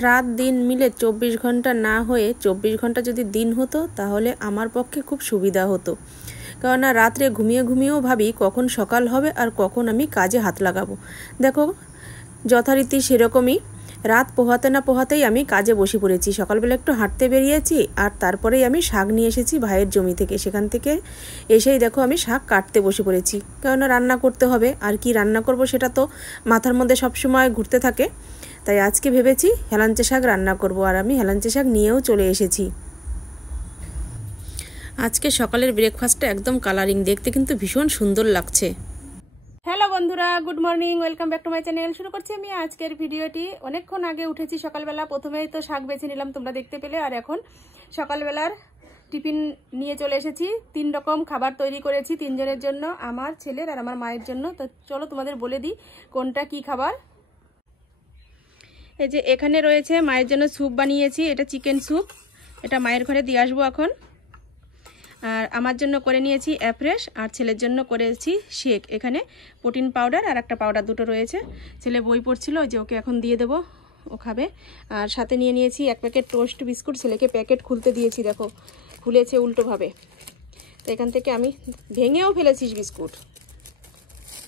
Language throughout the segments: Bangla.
রাত দিন মিলে 24 ঘন্টা না হয়ে 24 ঘন্টা যদি দিন হতো তাহলে আমার পক্ষে খুব সুবিধা হতো। কেননা রাত্রে ঘুমিয়ে ঘুমিয়েও ভাবি কখন সকাল হবে আর কখন আমি কাজে হাত লাগাবো। দেখো যথারীতি সেরকমই রাত পোহাতে না পোহাতেই আমি কাজে বসে পড়েছি। সকালবেলা একটু হাঁটতে বেরিয়েছি আর তারপরেই আমি শাক নিয়ে এসেছি ভাইয়ের জমি থেকে। সেখান থেকে এসেই দেখো আমি শাক কাটতে বসে পড়েছি, কেননা রান্না করতে হবে। আর কি রান্না করব সেটা তো মাথার মধ্যে সবসময় ঘুরতে থাকে। তাই আজকে ভেবেছি হেলাঞ্চা শাক রান্না করব, আর আমি হেলাঞ্চা শাক নিয়েও চলে এসেছি। আজকে সকালের ব্রেকফাস্টটা একদম কালারিং, দেখতে কিন্তু ভীষণ সুন্দর লাগছে। হ্যালো বন্ধুরা, good morning, welcome back to my channel. শুরু করছি আমি আজকের ভিডিওটি। অনেকক্ষণ আগে উঠেছি সকালবেলা, প্রথমেই তো শাক বেছে নিলাম, তোমরা দেখতে পেলে। আর এখন সকালবেলার টিফিন নিয়ে চলে এসেছি। 3 রকম খাবার তৈরি করেছি 3 জনের জন্য, আমার ছেলের আর আমার মায়ের জন্য। তো চলো তোমাদের বলে দিই কোনটা কি খাবার। এই যে এখানে রয়েছে মায়ের জন্য স্যুপ বানিয়েছি, এটা চিকেন স্যুপ, এটা মায়ের ঘরে দিয়ে আসবো এখন। আর আমার জন্য করে নিয়েছি অ্যাফ্রেশ, আর ছেলের জন্য করেছি শেক। এখানে প্রোটিন পাউডার আর একটা পাউডার দুটো রয়েছে। ছেলে বই পড়ছিল, যে ওকে এখন দিয়ে দেবো, ও খাবে। আর সাথে নিয়ে নিয়েছি 1 প্যাকেট টোস্ট বিস্কুট। ছেলেকে প্যাকেট খুলতে দিয়েছি, দেখো খুলেছে উল্টোভাবে। তো এখান থেকে আমি ভেঙেও ফেলেছিস বিস্কুট,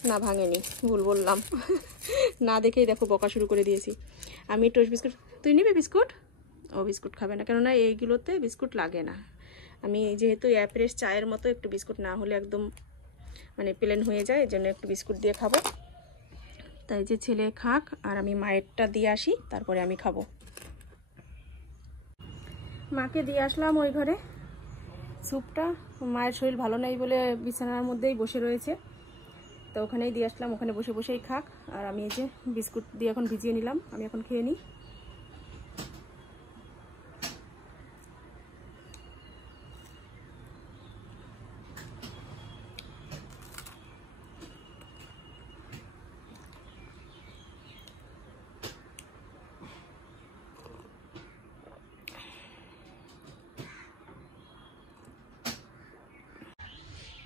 না ভাঙেনি, ভুল বললাম না দেখেই দেখো বকা শুরু করে দিয়েছি। আমি টোস্ট বিস্কুট, তুই নিবি বিস্কুট? ও বিস্কুট খাবে না, কেননা এইগুলোতে বিস্কুট লাগে না। আমি যেহেতু অ্যাফ্রেশ চায়ের মতো একটু বিস্কুট না হলে একদম মানে প্লেন হয়ে যায়, এই জন্য একটু বিস্কুট দিয়ে খাবো। তাই যে ছেলে খাক, আর আমি মায়েরটা দিয়ে আসি, তারপরে আমি খাবো। মাকে দিয়ে আসলাম ওই ঘরে স্যুপটা। মায়ের শরীর ভালো নেই বলে বিছানার মধ্যেই বসে রয়েছে, তো ওখানেই দিয়ে আসলাম, ওখানে বসে বসেই খাক। আর আমি এই যে বিস্কুট দিয়ে এখন ভিজিয়ে নিলাম, আমি এখন খেয়ে নিই।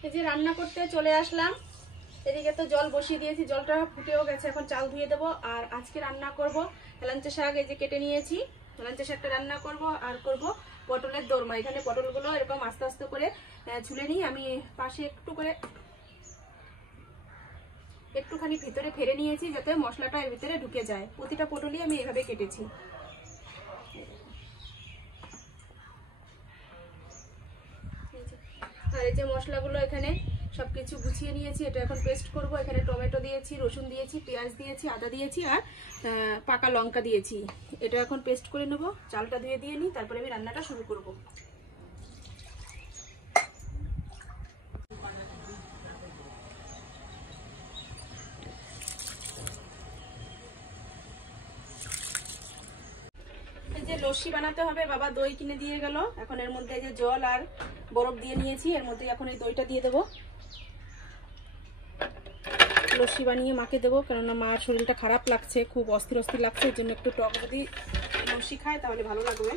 এই যে রান্না করতে চলে আসলাম। এদিকে তো জল বসিয়ে দিয়েছি, জলটা ফুটেও গেছে, এখন চাল ধুয়ে দেবো। আর আজকে রান্না করব হেলাঞ্চা শাক, এই যে কেটে নিয়েছি, হেলাঞ্চা শাকটা রান্না করব। আর করব পটলের দোরমা। এখানে পটলগুলো এরকম আস্তে আস্তে করে ছুলে নিই। আমি পাশে একটুখানি ভিতরে ফেলে নিয়েছি, যাতে মশলাটা এর ভিতরে ঢুকে যায়। প্রতিটা পটলই আমি এভাবে কেটেছি। আর এই যে মশলাগুলো এখানে সবকিছু গুছিয়ে নিয়েছি, এটা এখন পেস্ট করব। এখানে টমেটো দিয়েছি, রসুন দিয়েছি, পেঁয়াজ দিয়েছি, আদা দিয়েছি, আর পাকা লঙ্কা দিয়েছি। এটা এখন পেস্ট করে নেব। চালটা ধুয়ে দিয়ে নিই, তারপরে আমি রান্নাটা শুরু করব। এই যে লস্যি বানাতে হবে, বাবা দই কিনে দিয়ে গেল। এখন এর মধ্যে এই যে জল আর বরফ দিয়ে নিয়েছি, এর মধ্যে এখন এই দইটা দিয়ে দেবো। লস্যি বানিয়ে মাকে দেবো, কেননা মার শরীরটা খারাপ লাগছে, খুব অস্থির অস্থির লাগছে। এর জন্য একটু টক যদি লস্যি খায় তাহলে ভালো লাগবে।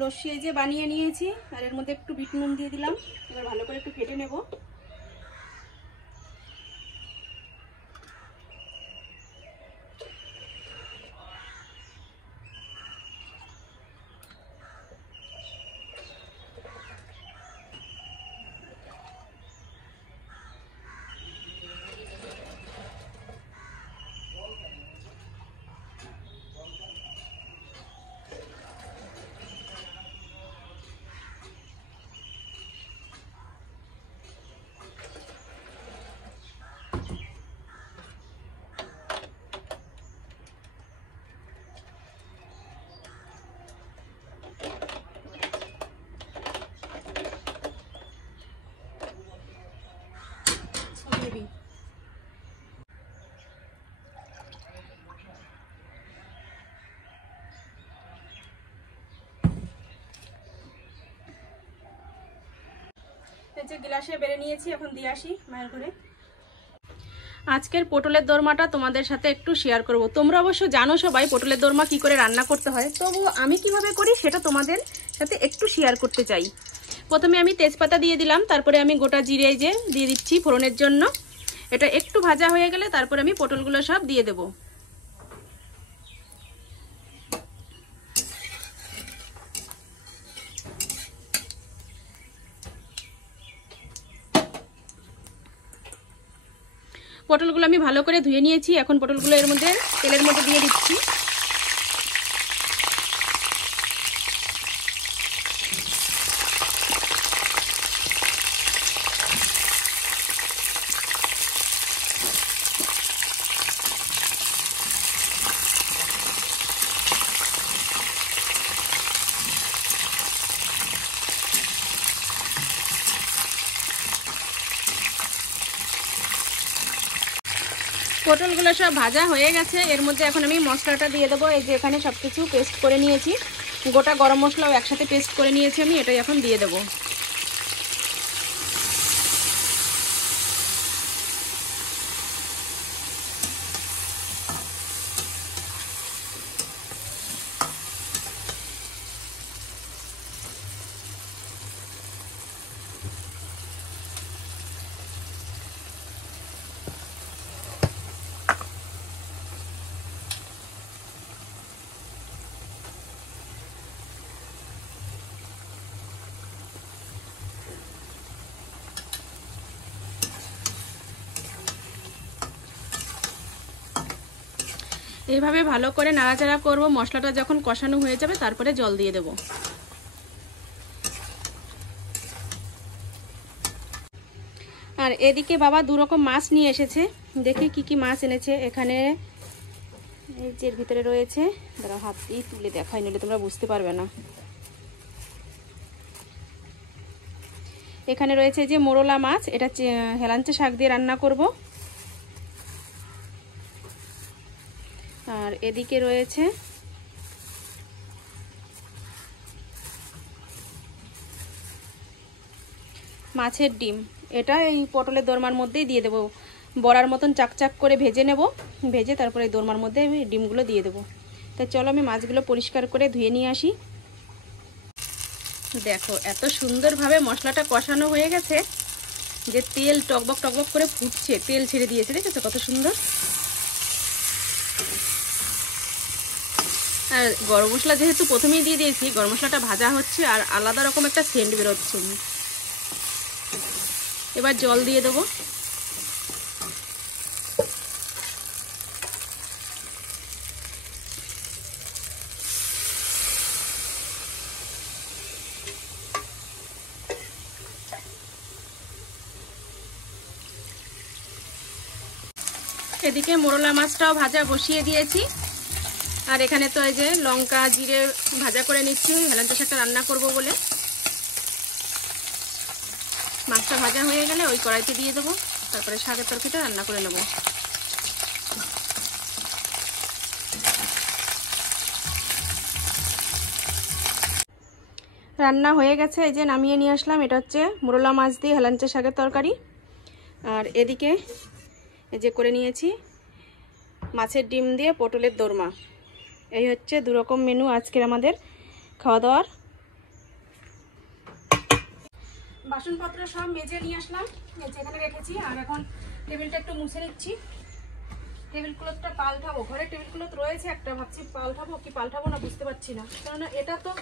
লস্যি এই যে বানিয়ে নিয়েছি, আর এর মধ্যে একটু বিট নুন দিয়ে দিলাম। এবার ভালো করে একটু ফেটে নেব। যে গ্লাসে বেড়ে নিয়েছি, এখন দিয়ে আসি মায়ের ঘরে। আজকের পটলের দোরমাটা তোমাদের সাথে একটু শেয়ার করব। তোমরা অবশ্য জানো সবাই পটলের দোরমা কি করে রান্না করতে হয়, তবু আমি কিভাবে করি সেটা তোমাদের সাথে একটু শেয়ার করতে চাই। প্রথমে আমি তেজপাতা দিয়ে দিলাম, তারপরে আমি গোটা জিরে যে দিয়ে দিচ্ছি ফোড়নের জন্য। এটা একটু ভাজা হয়ে গেলে তারপর আমি পটলগুলো সব দিয়ে দেবো। পটলগুলো আমি ভালো করে ধুয়ে নিয়েছি। এখন পটলগুলো এর মধ্যে তেলের মধ্যে দিয়ে দিচ্ছি। পটলগুলো সব ভাজা হয়ে গেছে। এর মধ্যে এখন আমি মশলাটা দিয়ে দেবো। এই যে এখানে সব কিছু পেস্ট করে নিয়েছি, গোটা গরম মশলাও একসাথে পেস্ট করে নিয়েছি আমি, এটাই এখন দিয়ে দেবো। এইভাবে ভালো করে নাড়াচাড়া করব। মশলাটা যখন কষানো হয়ে যাবে তারপরে জল দিয়ে দেব। আর এদিকে বাবা দু রকম মাছ নিয়ে এসেছে, দেখি কি কি মাছ এনেছে। এখানে এই যে এর ভিতরে রয়েছে, দাঁড়াও হাত দিয়ে তুলে দেখাই, নিলে তোমরা বুঝতে পারবে না। এখানে রয়েছে যে মোরলা মাছ, এটা হেলাঞ্চা শাক দিয়ে রান্না করব। আর এদিকে রয়েছে মাছের ডিম, এটা এই পটলের দোরমার মধ্যেই দিয়ে দেবো। বড়ার মতন চাকচাক করে ভেজে নেব, ভেজে তারপরে এই দোরমার মধ্যে আমি ডিমগুলো দিয়ে দেবো। তাই চলো আমি মাছগুলো পরিষ্কার করে ধুয়ে নিয়ে আসি। দেখো এত সুন্দরভাবে মশলাটা কষানো হয়ে গেছে যে তেল টকবক টকবক করে ফুটছে, তেল ছেড়ে দিয়েছে, দেখেছো কত সুন্দর। আর গরম মশলা যেহেতু প্রথমেই দিয়ে দিয়েছি, গরম মশলাটা ভাজা হচ্ছে আর আলাদা রকম একটা সেন্ট বেরোচ্ছে। এবার জল দিয়ে দেবো। এদিকে মোরলা মাছটাও ভাজা বসিয়ে দিয়েছি। আর এখানে তো এই যে লঙ্কা জিরে ভাজা করে নিচ্ছি, হেলাঞ্চা শাকটা রান্না করব বলে। মাছটা ভাজা হয়ে গেলে ওই কড়াইতে দিয়ে দেবো, তারপরে শাকের তরকারিটা রান্না করে নেব। রান্না হয়ে গেছে, এই যে নামিয়ে নিয়ে আসলাম। এটা হচ্ছে মোরলা মাছ দিয়ে হেলাঞ্চা শাকের তরকারি। আর এদিকে এই যে করে নিয়েছি মাছের ডিম দিয়ে পটলের দোরমা। এই হচ্ছে দু রকম মেনু আজকের আমাদের খাওয়া দাওয়ার। বাসনপত্র সব মেজে নিয়ে আসলাম, যেখানে রেখেছি। আর এখন টেবিলটা একটু মুছে নিচ্ছি। টেবিল ক্লথটা পাল্টাবো, ঘরে টেবিল ক্লথ রয়েছে একটা, ভাবছি পাল্টাবো কি পাল্টাবো না বুঝতে পারছি না। কারণ এটা তো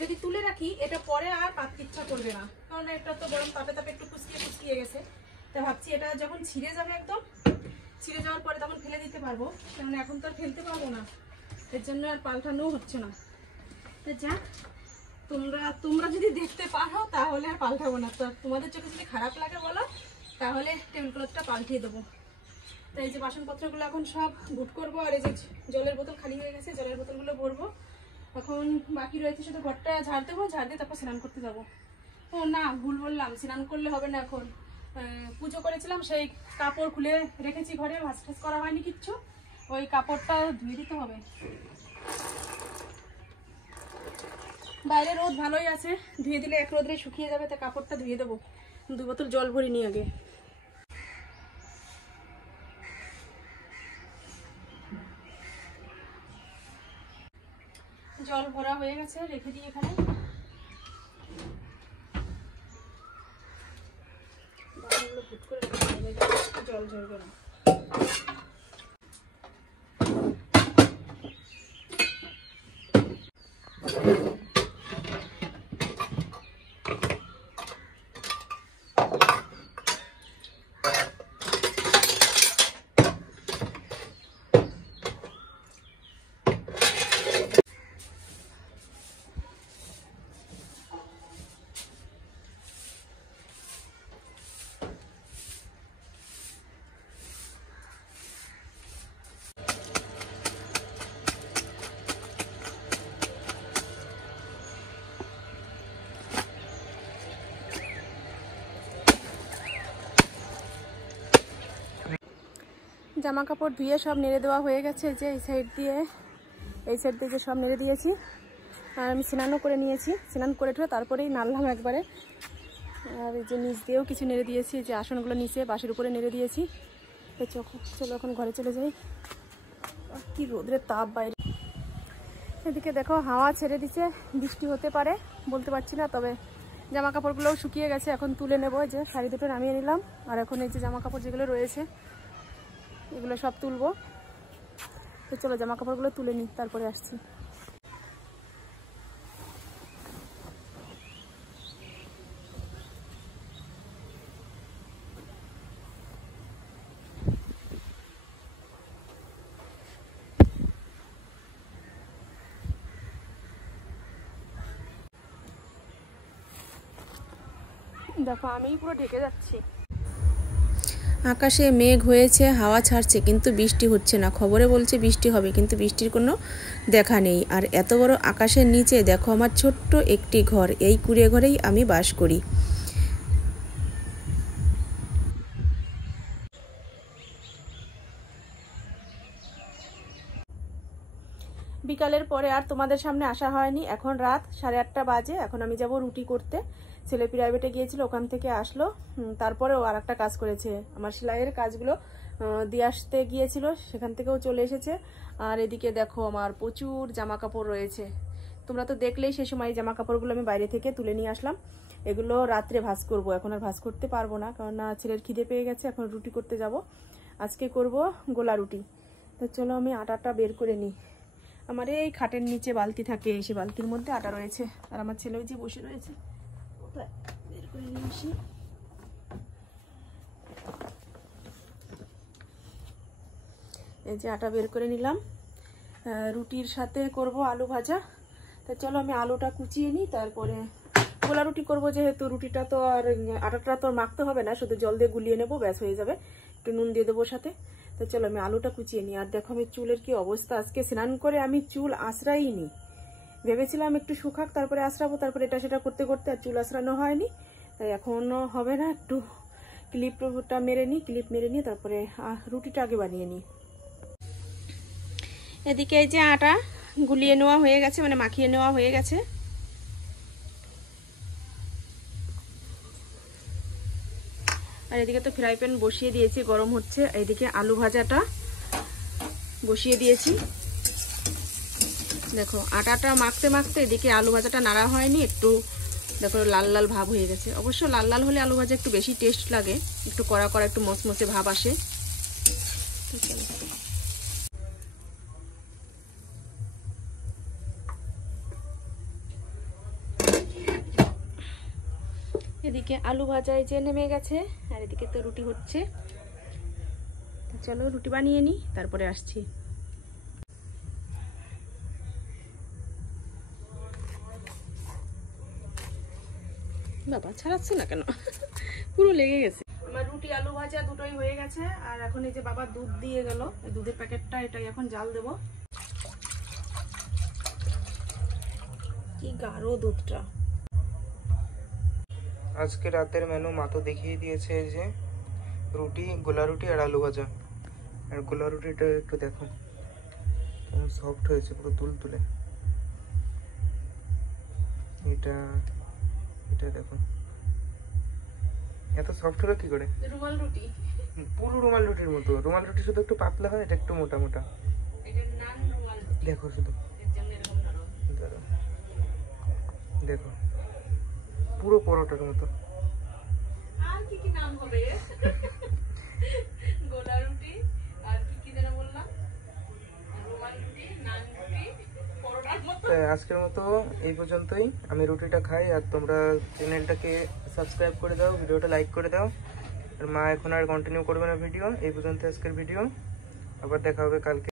যদি তুলে রাখি এটা পরে আর পাততে ইচ্ছা করবে না, কারণ এটা তো গরম তাপে তাপে একটু কুচকিয়ে গেছে। তা ভাবছি এটা যখন ছিঁড়ে যাবে, একদম ছিঁড়ে যাওয়ার পরে তখন ফেলে দিতে পারবো, কারণ এখন তো আর ফেলতে পারবো না, এর জন্য আর পাল্টানো হচ্ছে না। তো যাক, তোমরা যদি দেখতে পারো তাহলে আর পাল্টাবো না। তো তোমাদের চোখে যদি খারাপ লাগে বলো, তাহলে টেবিল ক্লথটা পাল্টিয়ে দেবো। তো এই যে বাসনপত্রগুলো এখন সব গুট করবো। আর এই যে জলের বোতল খালি হয়ে গেছে, জলের বোতলগুলো ভরবো। এখন বাকি রয়েছে শুধু ঘরটা ঝাড় দেবো, ঝাড় দিয়ে তারপর স্নান করতে যাবো। ও না, ভুল বললাম, স্নান করলে হবে না। এখন পুজো করেছিলাম, সেই কাপড় খুলে রেখেছি ঘরে, ভাঁজ ঠাজ করা হয়নি কিচ্ছু, ওই কাপড়টা ধুয়ে দিতে হবে। বাইরে রোদ ভালোই আছে, ধুয়ে দিলে এক রোদে শুকিয়ে যাবে, তা কাপড়টা ধুয়ে দেবো। 2 বোতল জল ভরি নিয়ে আগে। জল ভরা হয়ে গেছে, রেখে দিই এখানে। জল জল ঝরবে না। জামা কাপড় ধুয়ে সব নেড়ে দেওয়া হয়ে গেছে, যে এই সাইড দিয়ে যে সব নেড়ে দিয়েছি। আর আমি স্নানও করে নিয়েছি, স্নান করে ঠুয়ে তারপরেই নাড়লাম একবারে। আর এই যে নিচ দিয়েও কিছু নেড়ে দিয়েছি, যে আসনগুলো নিচে বাসের উপরে নেড়ে দিয়েছি। তো চলো এখন ঘরে চলে যাই। কি রোদের তাপ বাইরে। এদিকে দেখো হাওয়া ছেড়ে দিচ্ছে, বৃষ্টি হতে পারে, বলতে পারছি না। তবে জামা কাপড়গুলোও শুকিয়ে গেছে, এখন তুলে নেবো। যে শাড়ি দুটো নামিয়ে নিলাম, আর এখন এই যে জামা কাপড় যেগুলো রয়েছে এগুলো সব তুলবো। তো চলো জামা কাপড়গুলো তুলে নিই, তারপরে আসছি। দেখো আমি পুরো ঢেকে যাচ্ছি। আকাশে মেঘ হয়েছে, হাওয়া ছাড়ছে, কিন্তু বৃষ্টি হচ্ছে না। খবরে বলছে বৃষ্টি হবে, কিন্তু বৃষ্টির কোনো দেখা নেই। আর এত বড় আকাশের নিচে দেখো আমার ছোট্ট একটি ঘর, এই কুঁড়ে ঘরেই আমি বাস করি। বিকালের পরে আর তোমাদের সামনে আসা হয়নি। এখন রাত 8:30 বাজে। এখন আমি যাব রুটি করতে। ছেলে প্রাইভেটে গিয়েছিল, ওখান থেকে আসলো, তারপরেও আর একটা কাজ করেছে। আমার সেলাইয়ের কাজগুলো দিয়ে আসতে গিয়েছিল, সেখান থেকেও চলে এসেছে। আর এদিকে দেখো আমার প্রচুর জামা কাপড় রয়েছে। তোমরা তো দেখলেই সে সময় জামা কাপড়গুলো আমি বাইরে থেকে তুলে নিয়ে আসলাম। এগুলো রাত্রে ভাঁজ করব, এখন আর ভাঁজ করতে পারবো না, কারণ ছেলের খিদে পেয়ে গেছে। এখন রুটি করতে যাব, আজকে করব গোলা রুটি। তো চলো আমি আটাটা বের করে নিই। আমার এই খাটের নিচে বালতি থাকে, সে বালতির মধ্যে আটা রয়েছে। আর আমার ছেলে ওই যে বসে রয়েছে, বের করে নিয়ে আসি। এই যে আটা বের করে নিলাম, রুটির সাথে করব আলু ভাজা। তা চলো আমি আলুটা কুচিয়ে নিই, তারপরে গোলা রুটি করবো। যেহেতু রুটিটা তো আর আটাটা তো মাখতে হবে না, শুধু জল দিয়ে গুলিয়ে নেবো, ব্যাস হয়ে যাবে। একটু নুন দিয়ে দেবো সাথে। তো চলো আমি আলুটা কুচিয়ে নিই। আর দেখো আমি চুলের কি অবস্থা, আজকে স্নান করে আমি চুল আঁচড়াই নি। ভেবেছিলাম একটু শুকাক তারপরে আঁচড়াবো, তারপরে এটা সেটা করতে করতে আর চুল আঁচড়ানো হয়নি। তাই এখনও হবে না, একটু ক্লিপটা মেরে নিই, ক্লিপ মেরে নিয়ে তারপরে রুটিটা আগে বানিয়ে নিই। এদিকে এই যে আটা গুলিয়ে নেওয়া হয়ে গেছে, মানে মাখিয়ে নেওয়া হয়ে গেছে। আর এদিকে তো ফ্রাই প্যান বসিয়ে দিয়েছি, গরম হচ্ছে। এইদিকে আলু ভাজাটা বসিয়ে দিয়েছি। দেখো আটাটা মাখতে মাখতে এদিকে আলু ভাজাটা নাড়া হয়নি, একটু দেখো লাল লাল ভাব হয়ে গেছে। অবশ্য লাল লাল হলে আলু ভাজা একটু বেশি টেস্ট লাগে, একটু কড়া কড়া একটু মচমচে ভাব আসে। এদিকে আলু ভাজায় যে নেমে গেছে, আর এদিকে তো রুটি হচ্ছে। চলো রুটি বানিয়ে নিই, তারপরে আসছি। বাবা ছাড়াচ্ছে না কেন, পুরো লেগে গেছে। আমার রুটি আলু ভাজা দুটোই হয়ে গেছে। আর এখন এই যে বাবা দুধ দিয়ে গেল, এই দুধের প্যাকেটটা এটাই এখন জাল দেব। কি গাঢ় দুধটা। আজকে রাতের মেনু মা তো দেখিয়ে দিয়েছে, যে রুটি, গোলা রুটি আর আলু ভাজা। আর গোলা রুটিটা একটু দেখো কেমন সফট হয়েছে, পুরো তুলতুলে। এটা এটা দেখো এত সফট হলো কি করে? রুমাল রুটি, পুরো রুমাল রুটির মতো। রুমাল রুটি শুধু একটু পাতলা হয়, এটা একটু মোটা মোটা। দেখো শুধু, দেখো পুরো পরোটার মতো। গোলা রুটি আর কি যেন বললাম, রুমাল রুটি, নান রুটি, পরোটার মতো। আজকের মতো এই পর্যন্তই। আমি রুটিটা খাই, আর তোমরা চ্যানেলটাকে সাবস্ক্রাইব করে দাও, ভিডিওটা লাইক করে দাও। আর মা এখন আর কন্টিনিউ করবে না ভিডিও, এই পর্যন্ত আজকের ভিডিও। আবার দেখা হবে কালকে।